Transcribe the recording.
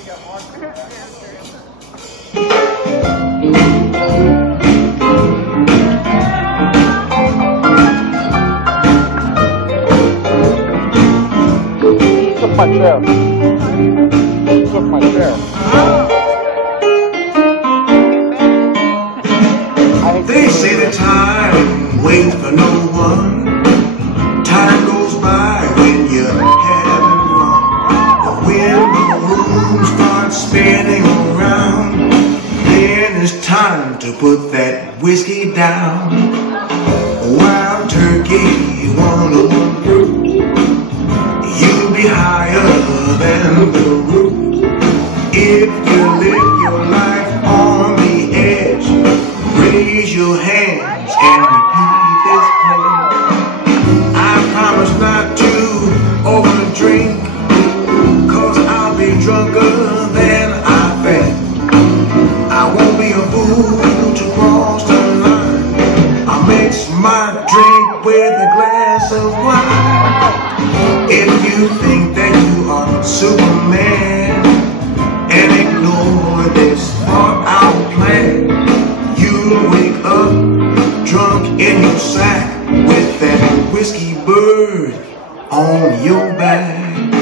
Took my chair. Took my chair. They say that time waits for no one. Time goes by when you're having fun. But when the room starts spinning around, then it's time to put that whiskey down. Wild turkey, 101 proof. You'll be higher than the roof if you live your life on the edge. Raise your hands and repeat this prayer. I promise not to overdrink, 'cause I'll be drunker than I think. I won't be a fool to cross the line. I'll mix my drink with a glass of wine. If you think that you are Superman and ignore this thought-out plan, you'll wake up drunk in your sack with that whiskey bird on your back.